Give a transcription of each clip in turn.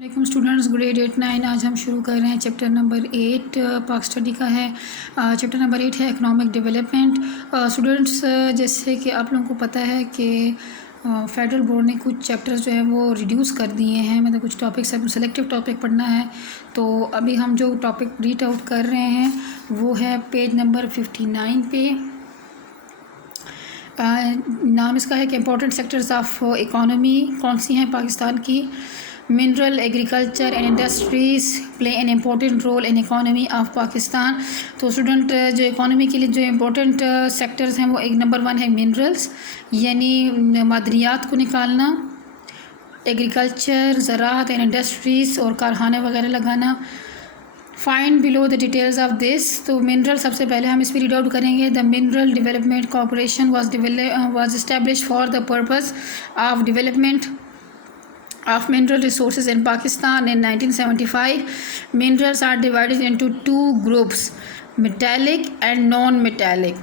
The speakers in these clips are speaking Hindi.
वालेकुम स्टूडेंट्स, ग्रेड 8-9। आज हम शुरू कर रहे हैं चैप्टर नंबर 8 पाक स्टडी का है। चैप्टर नंबर 8 है इकोनॉमिक डेवलपमेंट। स्टूडेंट्स, जैसे कि आप लोगों को पता है कि फेडरल बोर्ड ने कुछ चैप्टर्स जो है वो रिड्यूस कर दिए हैं, मतलब कुछ टॉपिक्स अब सेलेक्टिव टॉपिक पढ़ना है। तो अभी हम जो टॉपिक रीड आउट कर रहे हैं वो है पेज नंबर 59 पे। नाम इसका है कि इम्पोर्टेंट सेक्टर्स ऑफ इकोनॉमी कौन सी हैं पाकिस्तान की। Mineral, agriculture and industries play an important role in economy of Pakistan. तो स्टूडेंट, जो इकोनॉमी के लिए जो इम्पोर्टेंट सेक्टर्स हैं वो एक नंबर 1 है मिनरल्स, यानी मादनियात को निकालना, एग्रीकल्चर, ज़राअत एंड इंडस्ट्रीज़ और कारखाने वगैरह लगाना। Find below the details of this. तो मिनरल सबसे पहले हम इस पर रीड आउट करेंगे। The mineral development corporation was establish for the purpose of development of mineral resources in Pakistan in 1975. Minerals are divided into two groups, metallic and non-metallic.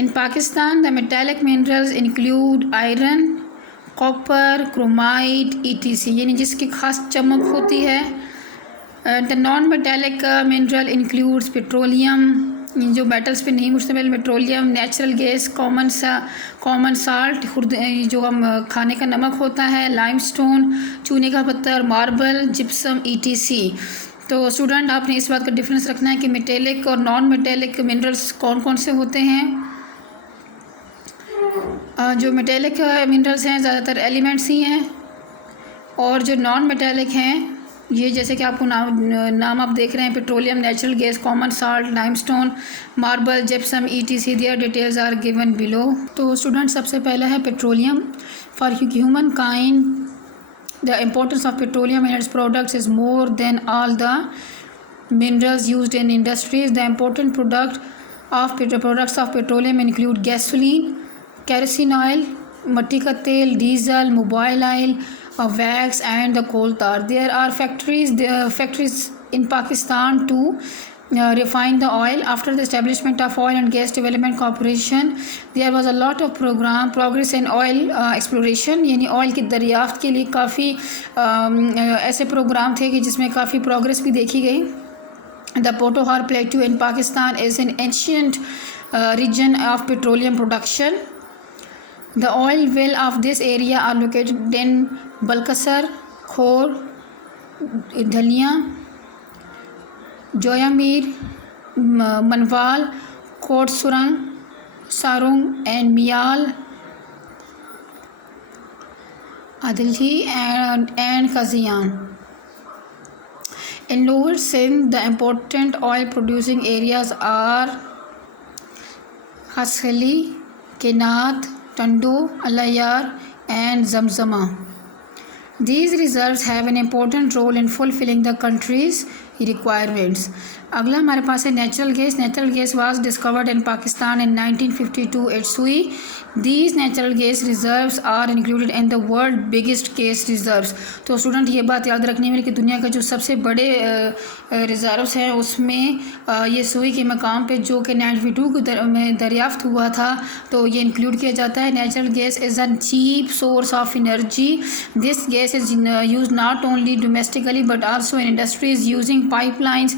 In Pakistan, the metallic minerals include iron, copper, chromite, etc. यानी जिसकी खास चमक होती है। The non-metallic mineral includes petroleum, जो मेटल्स पे नहीं मुश्तमिल, petroleum, natural gas, common salt, जो हम खाने का नमक होता है, लाइमस्टोन, चूने का पत्थर, मार्बल, जिप्सम, ईटीसी। तो स्टूडेंट, आपने इस बात का डिफरेंस रखना है कि मेटेलिक और नॉन मेटेलिक मिनरल्स कौन कौन से होते हैं। जो मेटेलिक मिनरल्स हैं ज़्यादातर एलिमेंट्स ही हैं, और जो नॉन मेटेलिक हैं ये जैसे कि आपको नाम आप देख रहे हैं, petroleum, natural gas, common salt, limestone, marble, gypsum, etc. Their details are given below. तो स्टूडेंट, सबसे पहला है petroleum. For human kind the importance of petroleum and its products is more than all the minerals used in industries. The important products of petroleum include gasoline, kerosene oil, मट्टी का तेल, diesel, mobile oil, wax and the coal tar. There are factories in Pakistan to refine the oil. After the establishment of Oil and Gas Development Corporation, there was a lot of progress in oil exploration, यानी ऑयल की दरियाफ्त के लिए काफ़ी ऐसे प्रोग्राम थे कि जिसमें काफ़ी प्रोग्रेस भी देखी गई। The Pothohar Plateau in Pakistan is an ancient region of petroleum production. The oil wells of this area are located in Balkasar, Khor, Dhalia, Joyamir, Manwal, Kot Surang, Sarung and Mial, Adilhi and Kazian. In Lower Sindh, the important oil producing areas are Hasali, Kenat, Tando, Alayar and Zamzama. These reserves have an important role in fulfilling the country's requirements. अगला हमारे पास है natural gas. Natural gas was discovered in Pakistan in 1952 at Sui. These natural gas reserves are included in the world biggest gas reserves. तो स्टूडेंट, ये बात याद रखनी है कि दुनिया का जो सबसे बड़े रिजर्व्स हैं उसमें ये सुई के मकाम पे जो कि 1952 में दरियाफ्त हुआ था, तो ये इंक्लूड किया जाता है। Natural gas is a cheap source of energy. This gas is use not only domestically but also in industries using pipelines.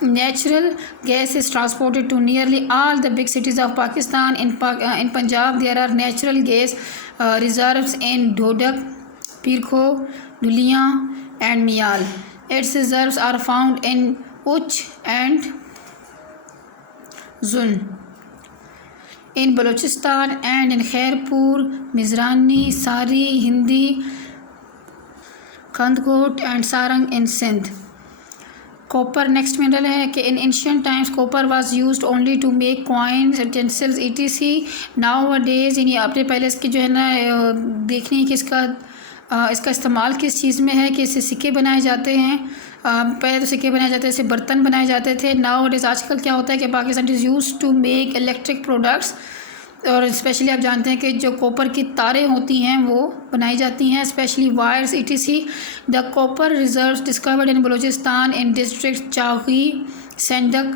Natural gas is transported to nearly all the big cities of Pakistan. In Punjab, there are natural gas reserves in Dodak, Pirkho, Dhulia and Mial. Its reserves are found in Uch and Zun. In Balochistan and in Khairpur, Mizrani, Sari, Hindi, Khandkot and Sarang in Sindh. Copper next mineral है कि in ancient times copper was used only to make coins, utensils, etc. Nowadays, यानी आपने पहले इसकी जो है ना देखनी है कि इसका इस्तेमाल किस चीज़ में है, कि इससे सिक्के बनाए जाते हैं। पहले तो सिक्के बनाए जाते थे, इससे बर्तन बनाए जाते थे। नाउ डेज आजकल क्या होता है कि Pakistan is used to make electric products, और स्पेशली आप जानते हैं कि जो कॉपर की तारें होती हैं वो बनाई जाती हैं, specially wires, etc. The copper reserves discovered in Balochistan in district Chagai, Saindak,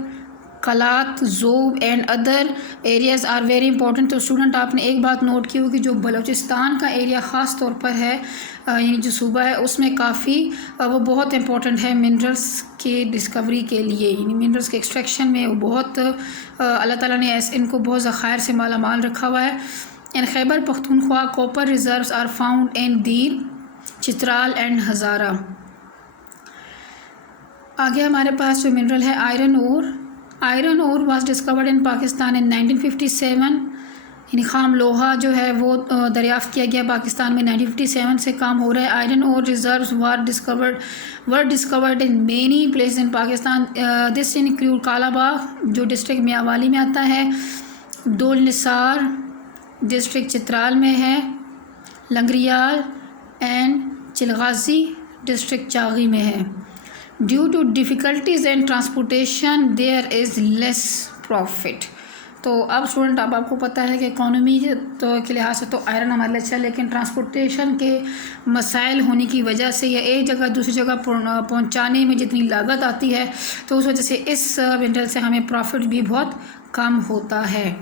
Kalat, Zhob and other areas are very important. तो स्टूडेंट, आपने एक बात नोट की होगी, जो बलूचिस्तान का एरिया ख़ास तौर पर है यानी जो सूबा है उसमें काफ़ी वो बहुत इंपॉर्टेंट है मिनरल्स के डिस्कवरी के लिए, यानी मिनरल्स के एक्सट्रैक्शन में वो बहुत अल्लाह ताला ने इनको बहुत ज़खायर से माला माल रखा हुआ है। In Khyber Pakhtunkhwa copper reserves are found in Dir, Chitral and हज़ारा। आगे हमारे पास जो मिनरल है iron ore. Iron ore was discovered in Pakistan in 1957, यानी खाम लोहा जो है वो दरियाफ़्त किया गया पाकिस्तान में 1957 से काम हो रहा है। Iron ore reserves were discovered in many place in Pakistan. This include Kalabagh जो डिस्ट्रिक्ट मियांवाली में आता है, दुल निसार डिस्ट्रिक्ट चित्राल में है, लंगरियाल एंड चिलगाजी डिस्ट्रिक्ट चागी में है। Due to difficulties and transportation there is less profit. तो अब स्टूडेंट अब आपको पता है कि इकोनॉमी तो के लिहाज से तो आयरन हमारे लिए अच्छा है, लेकिन ट्रांसपोर्टेशन के मसाइल होने की वजह से या एक जगह दूसरी जगह पहुंचाने में जितनी लागत आती है तो उस वजह से इस मिनरल से हमें प्रॉफिट भी बहुत कम होता है।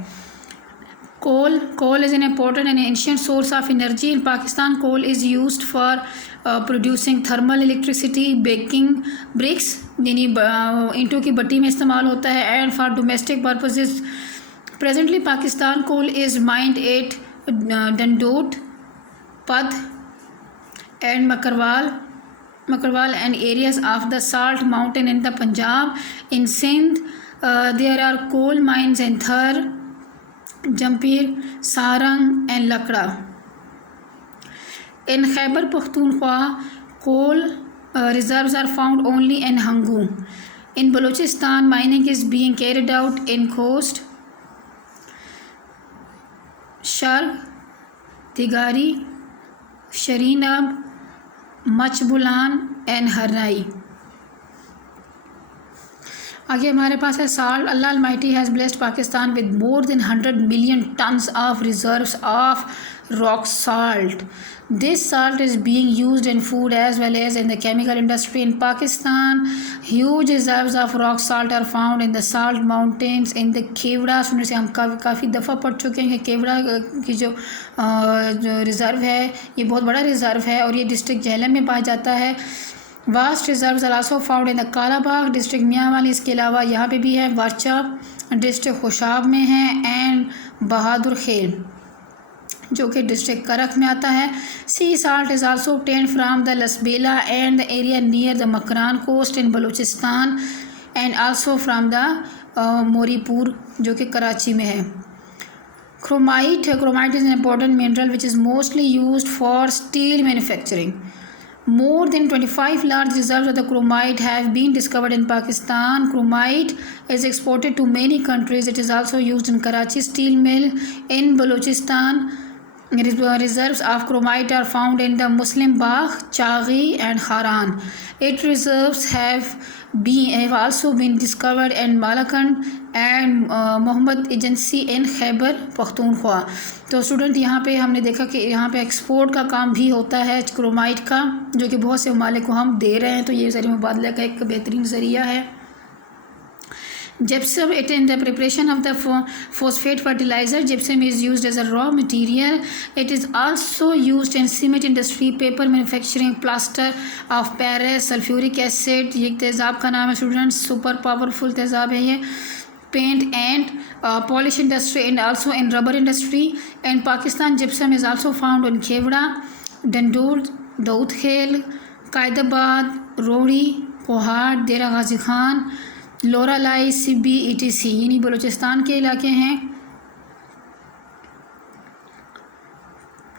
Coal is an important and ancient source of energy in Pakistan. Coal is used for producing thermal electricity, baking bricks यानी ईंटों की भट्टी में इस्तेमाल होता है, and for domestic purposes. Presently Pakistan coal is mined at Dandot, Pad and Makarwal and areas of the Salt Mountain in the Punjab. In Sindh there are coal mines in Thar, जमपीर, Sarang and Lakra. In Khyber Pakhtunkhwa coal reserves are found only in Hangu. In Balochistan mining is being carried out in coast शर्ग, Digari, शरीनब, मचबुलान and Harnai. आगे हमारे पास है salt. Allah Almighty has blessed Pakistan with more than 100 million tons of reserves of rock salt. This salt is being used in food as well as in the chemical industry in Pakistan. Huge reserves of rock salt are found in the salt mountains in the Khewra. सुनने से हम काफ़ी दफ़ा पढ़ चुके हैं कि केवड़ा की जो रिज़र्व है ये बहुत बड़ा रिज़र्व है और ये डिस्ट्रिक्ट झेलम में पाया जाता है। Vast reserves are also found in the Kalabagh district Mianwali. इसके अलावा यहाँ पे भी है वारचा डिस्ट्रिक्ट खुशाब में है एंड बहादुर खेल जो कि डिस्ट्रिक्ट करख में आता है। Sea salt is also obtained from the Lasbela and the area near the Makran coast in Balochistan and also from the Mauripur जो कि कराची में है। Chromite is an important mineral which is mostly used for steel manufacturing. More than 25 large reserves of the chromite have been discovered in Pakistan. Chromite is exported to many countries. It is also used in Karachi steel mill in Balochistan. Reserves of chromite are found in the Muslim Bagh, Chaghi and Haran. Its reserves have also been discovered in Malakand and Mohammed Agency in Khyber Pakhtunkhwa. तो स्टूडेंट यहाँ पे हमने देखा कि यहाँ पे एक्सपोर्ट का काम भी होता है क्रोमाइट का जो कि बहुत से ममालिक को हम दे रहे हैं, तो ये ज़रिया मुबादला का एक बेहतरीन ज़रिया है। Gypsum, it in the preparation of the phosphate fertilizer. Gypsum is used as a raw material. It is also used in cement industry, paper manufacturing, plaster of Paris, sulfuric acid. ये तेज़ाब का नाम है स्टूडेंट, सुपर पावरफुल तेज़ाब है ये। Paint and polish industry and also in rubber industry. In Pakistan, gypsum is also found in Khewda, Dandur, Daud Khel, Qaidabad, Rohri, Kohat, देरा गाजी खान, लोरालाई, सिब्बी, ETC यानी बलूचिस्तान के इलाके हैं।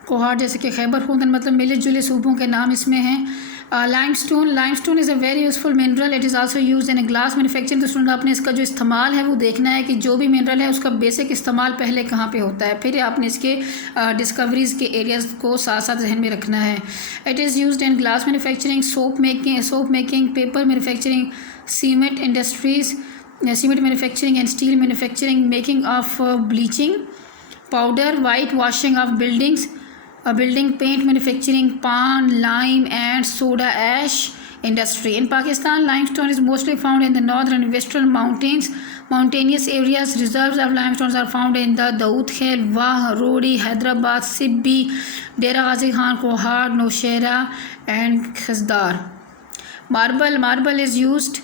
कोहाट जैसे कि खैबर पख्तूनख्वा मतलब मिले जुले सूबों के नाम इसमें हैं। Limestone is a very useful mineral. It is also used in glass manufacturing. तो स्टूडेंट आपने इसका जो इस्तेमाल है वो देखना है कि जो भी मिनरल है उसका बेसिक इस्तेमाल पहले कहाँ पे होता है, फिर आपने इसके डिस्कवरीज़ के एरियाज़ को साथ साथ जहन में रखना है। It is used in glass manufacturing, soap making, paper manufacturing, cement industries, cement manufacturing and steel manufacturing, making of bleaching powder, white washing of buildings, building paint manufacturing, pan, lime and soda ash industry. In Pakistan, limestone is mostly found in the northern and western mountainous areas. Reserves of limestones are found in the Daud Khel, Wah, Rodi, Hyderabad, Sibbi, Dera Ghazi Khan, Kohar, Nowshera and Khazdar. Marble is used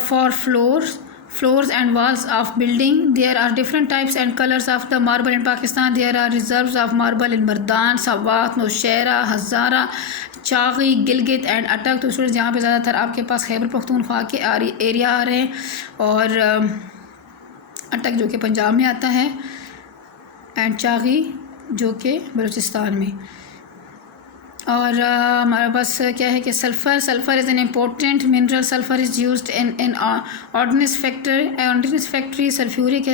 for floors and walls of building. There are different types and colors of the marble in Pakistan. There are reserves of marble in Mardan, Sawat, Nowshera, Hazara, Chagai, Gilgit and अटक। तो स्टूडेंट्स यहाँ पे ज़्यादातर आपके पास खैबर पख्तूनख्वा के एरिया आ रहे हैं और अटक जो कि पंजाब में आता है एंड चागी जो कि बलूचिस्तान में। और हमारे पास क्या है कि sulphur is an important mineral. Sulphur is used in ordnance factory. Sulphuric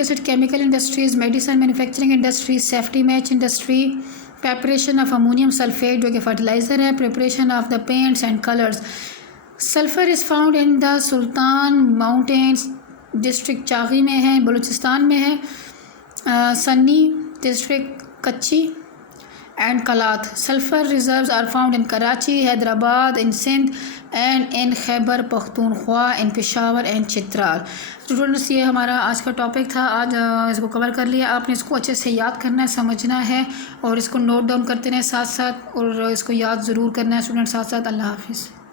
acid chemical industries, medicine manufacturing industries, safety match industry. Preparation of ammonium sulphate जो कि फर्टिलाइज़र है। Preparation of the paints and colours. Sulphur is found in the Sultan mountains district Chagai में है, बलूचिस्तान में है। Sanni district Kachhi and Kalat. Sulphur reserves are found in Karachi, Hyderabad, in Sindh and in Khyber Pakhtunkhwa, in Peshawar and Chitral. Students ये हमारा आज का टॉपिक था। आज इसको कवर कर लिया। आपने इसको अच्छे से याद करना है, समझना है और इसको नोट डाउन करते रहें साथ साथ और इसको याद ज़रूर करना है स्टूडेंट साथ साथ। अल्लाह हाफिज़।